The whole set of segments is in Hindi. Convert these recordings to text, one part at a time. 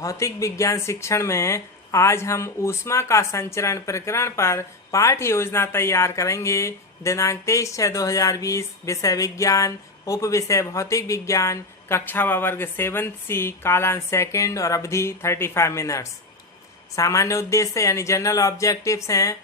भौतिक विज्ञान शिक्षण में आज हम ऊष्मा का संचरण प्रकरण पर पाठ्य योजना तैयार करेंगे। दिनांक 23/6/2020, विषय विज्ञान, उप विषय भौतिक विज्ञान, कक्षा वर्ग 7th C, कालांश सेकंड और अवधि 35 मिनट्स। सामान्य उद्देश्य यानी जनरल ऑब्जेक्टिव्स हैं: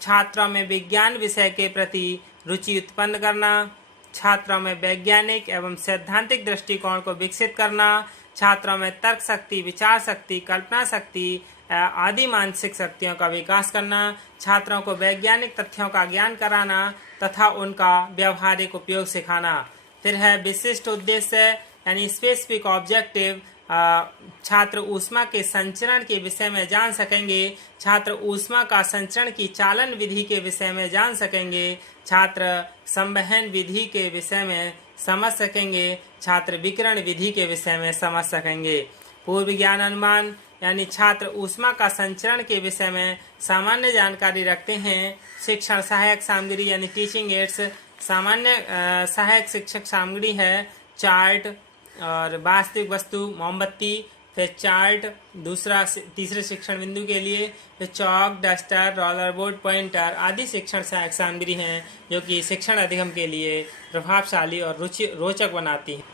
छात्रों में विज्ञान विषय के प्रति रुचि उत्पन्न करना, छात्रों में वैज्ञानिक एवं सैद्धांतिक दृष्टिकोण को विकसित करना, छात्रों में तर्क शक्ति, विचार शक्ति, कल्पना शक्ति आदि मानसिक शक्तियों का विकास करना, छात्रों को वैज्ञानिक तथ्यों का ज्ञान कराना तथा उनका व्यावहारिक उपयोग सिखाना। फिर है विशिष्ट उद्देश्य यानी स्पेसिफिक ऑब्जेक्टिव। छात्र ऊष्मा के संचरण के विषय में जान सकेंगे, छात्र ऊष्मा का संचरण की चालन विधि के विषय में जान सकेंगे, छात्र संवहन विधि के विषय में समझ सकेंगे, छात्र विकिरण विधि के विषय में समझ सकेंगे। पूर्व ज्ञान अनुमान यानी छात्र ऊष्मा का संचरण के विषय में सामान्य जानकारी रखते हैं। शिक्षण सहायक सामग्री यानी टीचिंग एड्स, सामान्य सहायक शिक्षक सामग्री है चार्ट और वास्तविक वस्तु मोमबत्ती, फिर चार्ट तीसरे शिक्षण बिंदु के लिए, फिर चौक, डस्टर, रोलर बोर्ड, पॉइंटर आदि शिक्षण सहायक सामग्री हैं जो कि शिक्षण अधिगम के लिए प्रभावशाली और रोचक बनाती हैं।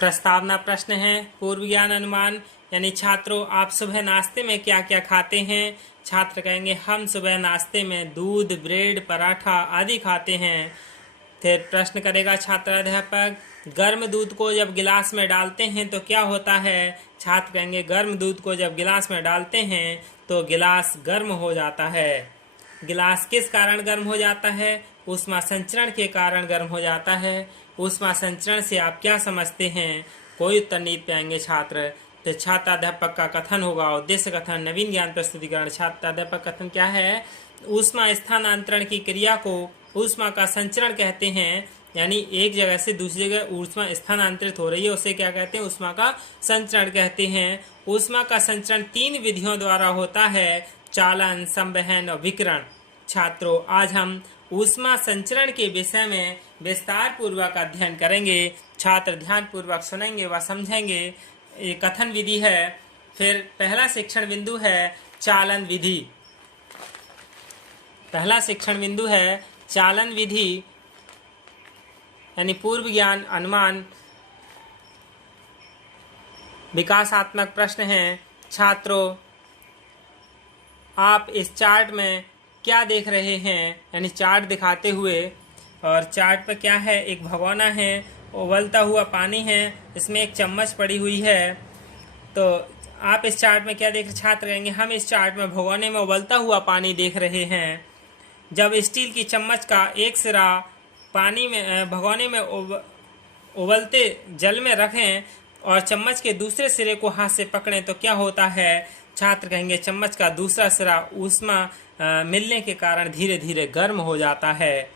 प्रस्तावना प्रश्न है। पूर्व ज्ञान अनुमान यानी छात्रों आप सुबह नाश्ते में क्या क्या खाते हैं? छात्र कहेंगे हम सुबह नाश्ते में दूध, ब्रेड, पराठा आदि खाते हैं। फिर प्रश्न करेगा छात्राध्यापक, गर्म दूध को जब गिलास में डालते हैं तो क्या होता है? छात्र कहेंगे गर्म दूध को जब गिलास में डालते हैं तो गिलास गर्म हो जाता है। गिलास किस कारण गर्म हो जाता है? ऊष्मा संचरण के कारण गर्म हो जाता है। ऊष्मा संचरण से आप क्या समझते हैं? कोई उत्तर नहीं पाएंगे छात्र। तो छात्राध्यापक का कथन होगा उद्देश्य कथन, नवीन ज्ञान प्रस्तुतिकरण। छात्राध्यापक कथन क्या है? ऊष्मा स्थानांतरण की क्रिया को ऊष्मा का संचरण कहते हैं, यानी एक जगह से दूसरी जगह ऊष्मा स्थानांतरित हो रही है उसे क्या कहते हैं? ऊष्मा का संचरण कहते हैं। ऊष्मा का संचरण 3 विधियों द्वारा होता है: चालन, संवहन और विकिरण। छात्रों आज हम ऊष्मा संचरण के विषय में विस्तार पूर्वक अध्ययन करेंगे। छात्र ध्यान पूर्वक सुनेंगे व समझेंगे। ये कथन विधि है। फिर पहला शिक्षण बिंदु है चालन विधि। पहला शिक्षण बिंदु है चालन विधि यानी पूर्व ज्ञान अनुमान। विकासात्मक प्रश्न है। छात्रों आप इस चार्ट में क्या देख रहे हैं? यानी चार्ट दिखाते हुए, और चार्ट पर क्या है? एक भगोना है, उबलता हुआ पानी है, इसमें एक चम्मच पड़ी हुई है। तो आप इस चार्ट में क्या देख रहे? छात्र कहेंगे हम इस चार्ट में भगोने में उबलता हुआ पानी देख रहे हैं। जब स्टील की चम्मच का एक सिरा पानी में भगोने में उबलते जल में रखें और चम्मच के दूसरे सिरे को हाथ से पकड़ें तो क्या होता है? छात्र कहेंगे चम्मच का दूसरा सिरा ऊष्मा मिलने के कारण धीरे धीरे गर्म हो जाता है।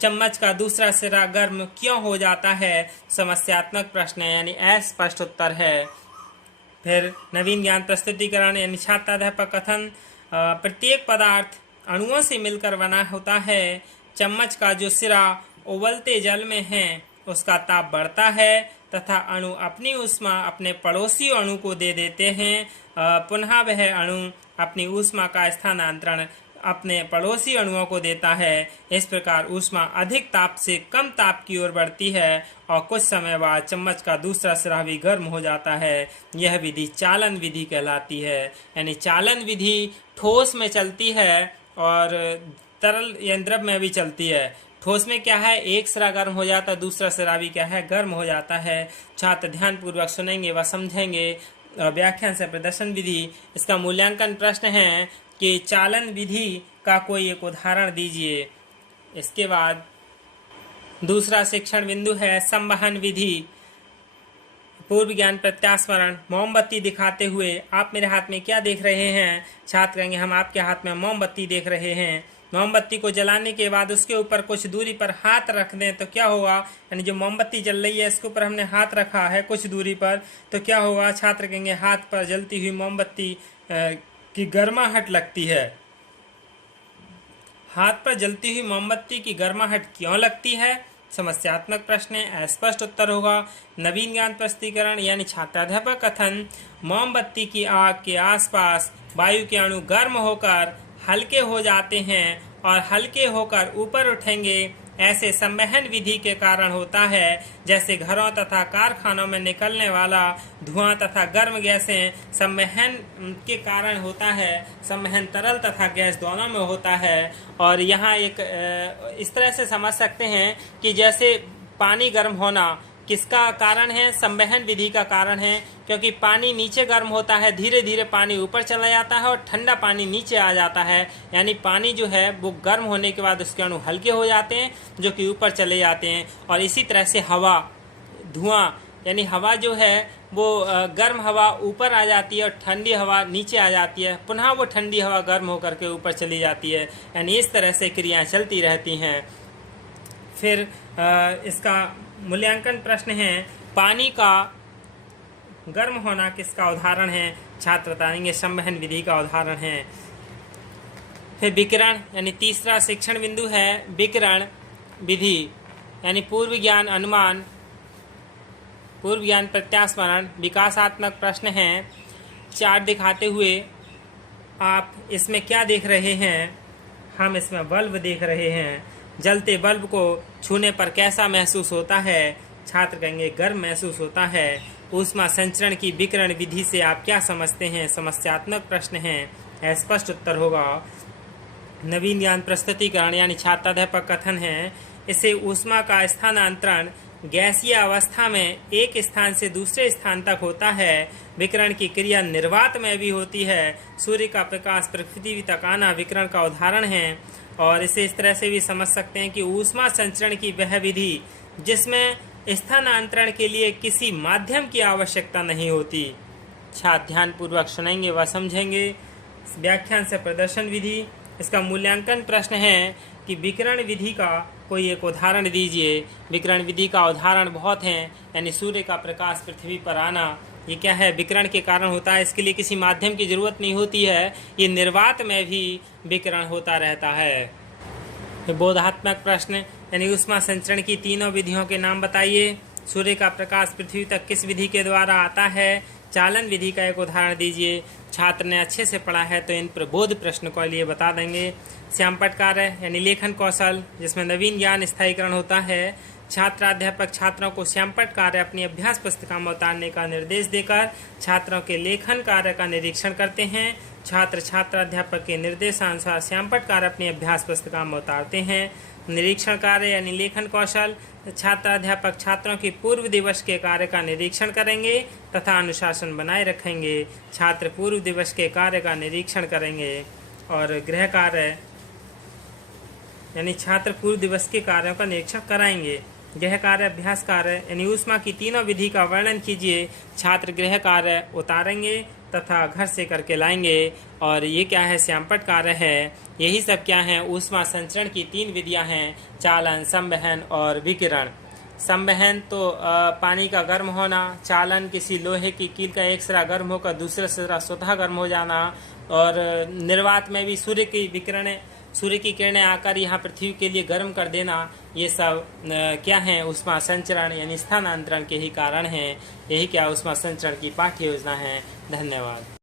चम्मच का दूसरा सिरा गर्म क्यों हो जाता है? समस्यात्मक प्रश्न है यानी अस्पष्ट उत्तर है। फिर नवीन ज्ञान प्रस्तुतिकरण यानी छात्राध्यापक कथन, प्रत्येक पदार्थ अणुओं से मिलकर बना होता है। चम्मच का जो सिरा उबलते जल में है उसका ताप बढ़ता है तथा अणु अपनी ऊष्मा अपने पड़ोसी अणु को दे देते हैं। पुनः वह अणु अपनी ऊष्मा का स्थानांतरण अपने पड़ोसी अणुओं को देता है। इस प्रकार ऊष्मा अधिक ताप से कम ताप की ओर बढ़ती है और कुछ समय बाद चम्मच का दूसरा सिरा भी गर्म हो जाता है। यह विधि चालन विधि कहलाती है। यानी चालन विधि ठोस में चलती है और तरल या द्रव में भी चलती है। ठोस में क्या है? एक सिरा गर्म हो जाता है, दूसरा सिरा भी क्या है? गर्म हो जाता है। छात्र ध्यान पूर्वक सुनेंगे व समझेंगे। व्याख्यान से प्रदर्शन विधि, इसका मूल्यांकन प्रश्न है कि चालन विधि का कोई एक उदाहरण दीजिए। इसके बाद दूसरा शिक्षण बिंदु है संवहन विधि। पूर्व ज्ञान प्रत्यास्मरण। मोमबत्ती दिखाते हुए आप मेरे हाथ में क्या देख रहे हैं? छात्र कहेंगे हम आपके हाथ में मोमबत्ती देख रहे हैं। मोमबत्ती को जलाने के बाद उसके ऊपर कुछ दूरी पर हाथ रख दें तो क्या होगा? यानी जो मोमबत्ती जल रही है इसके ऊपर हमने हाथ रखा है कुछ दूरी पर तो क्या होगा? छात्र कहेंगे हाथ पर जलती हुई मोमबत्ती की गर्माहट लगती है। हाथ पर जलती हुई मोमबत्ती की गर्माहट क्यों लगती है? समस्यात्मक प्रश्न है, अस्पष्ट उत्तर होगा। नवीन ज्ञान प्रस्तुतिकरण यानी छात्राध्यापक कथन, मोमबत्ती की आग के आसपास वायु के अणु गर्म होकर हल्के हो जाते हैं और हल्के होकर ऊपर उठेंगे। ऐसे संवहन विधि के कारण होता है, जैसे घरों तथा कारखानों में निकलने वाला धुआं तथा गर्म गैसें संवहन के कारण होता है। संवहन तरल तथा गैस दोनों में होता है। और यहाँ एक इस तरह से समझ सकते हैं कि जैसे पानी गर्म होना किसका कारण है? संवहन विधि का कारण है, क्योंकि पानी नीचे गर्म होता है, धीरे धीरे पानी ऊपर चला जाता है और ठंडा पानी नीचे आ जाता है। यानी पानी जो है वो गर्म होने के बाद उसके अणु हल्के हो जाते हैं जो कि ऊपर चले जाते हैं। और इसी तरह से हवा, धुआं, यानी हवा जो है वो गर्म हवा ऊपर आ जाती है और ठंडी हवा नीचे आ जाती है, पुनः वो ठंडी हवा गर्म होकर के ऊपर चली जाती है। यानी इस तरह से क्रियाएं चलती रहती हैं। फिर इसका मूल्यांकन प्रश्न है, पानी का गर्म होना किसका उदाहरण है? छात्र बताएंगे संवहन विधि का उदाहरण है। फिर विकिरण यानी तीसरा शिक्षण बिंदु है विकिरण विधि यानी पूर्व ज्ञान अनुमान, पूर्व ज्ञान प्रत्यास्मरण, विकासात्मक प्रश्न है। चार्ट दिखाते हुए आप इसमें क्या देख रहे हैं? हम इसमें बल्ब देख रहे हैं। जलते बल्ब को छूने पर कैसा महसूस होता है? छात्र कहेंगे गर्म महसूस होता है। ऊष्मा संचरण की विकिरण विधि से आप क्या समझते हैं? समस्यात्मक प्रश्न है, स्पष्ट उत्तर होगा। नवीन ज्ञान प्रस्तुतिकरण यानी छात्राध्यापक कथन है, इसे ऊष्मा का स्थानांतरण गैसीय अवस्था में एक स्थान से दूसरे स्थान तक होता है। विकिरण की क्रिया निर्वात में भी होती है। सूर्य का प्रकाश पृथ्वी तक आना विकिरण का उदाहरण है। और इसे इस तरह से भी समझ सकते हैं कि ऊष्मा संचरण की वह विधि जिसमें स्थानांतरण के लिए किसी माध्यम की आवश्यकता नहीं होती। छात्र ध्यान पूर्वक सुनेंगे व समझेंगे। व्याख्यान से प्रदर्शन विधि, इसका मूल्यांकन प्रश्न है कि विकिरण विधि का कोई एक उदाहरण दीजिए। विकिरण विधि का उदाहरण बहुत हैं, यानी सूर्य का प्रकाश पृथ्वी पर आना, ये क्या है? विकिरण के कारण होता है। इसके लिए किसी माध्यम की जरूरत नहीं होती है। ये निर्वात में भी विकिरण होता रहता है। बोधात्मक प्रश्न यानी ऊष्मा संचरण की तीनों विधियों के नाम बताइए। सूर्य का प्रकाश पृथ्वी तक किस विधि के द्वारा आता है? चालन विधि का एक उदाहरण दीजिए। छात्र ने अच्छे से पढ़ा है तो इन प्रबोध प्रश्न को लिए बता देंगे। श्यामपट्ट कार्य यानी लेखन कौशल, जिसमें नवीन ज्ञान स्थायीकरण होता है। छात्राध्यापक छात्रों को श्यामपट्ट कार्य अपनी अभ्यास पुस्तिका में उतारने का निर्देश देकर छात्रों के लेखन कार्य का निरीक्षण करते हैं। छात्र छात्राध्यापक के निर्देशानुसार श्यामपट्ट कार्य अपनी अभ्यास पुस्तिका में उतारते हैं। निरीक्षण कार्य यानी लेखन कौशल, छात्राध्यापक छात्रों की पूर्व दिवस के कार्य का निरीक्षण करेंगे तथा अनुशासन बनाए रखेंगे। छात्र पूर्व दिवस के कार्य का निरीक्षण करेंगे। और गृह कार्य यानी छात्र पूर्व दिवस के कार्यों का निरीक्षण कराएंगे। गृह कार्य, अभ्यास कार्य यानी ऊष्मा की तीनों विधि का वर्णन कीजिए। छात्र गृह कार्य उतारेंगे तथा घर से करके लाएंगे। और ये क्या है? श्यामपट्ट कार्य है। यही सब क्या है? ऊष्मा संचरण की तीन विधियां हैं, चालन, संवहन और विकिरण। संवहन तो पानी का गर्म होना, चालन किसी लोहे की कील का एक सिरा गर्म होकर दूसरे सिरा स्वतः गर्म हो जाना। और निर्वात में भी सूर्य की किरणें आकर यहाँ पृथ्वी के लिए गर्म कर देना। ये सब क्या है? ऊष्मा संचरण यानी स्थानांतरण के ही कारण हैं। यही क्या ऊष्मा संचरण की पाठ्य योजना है। धन्यवाद।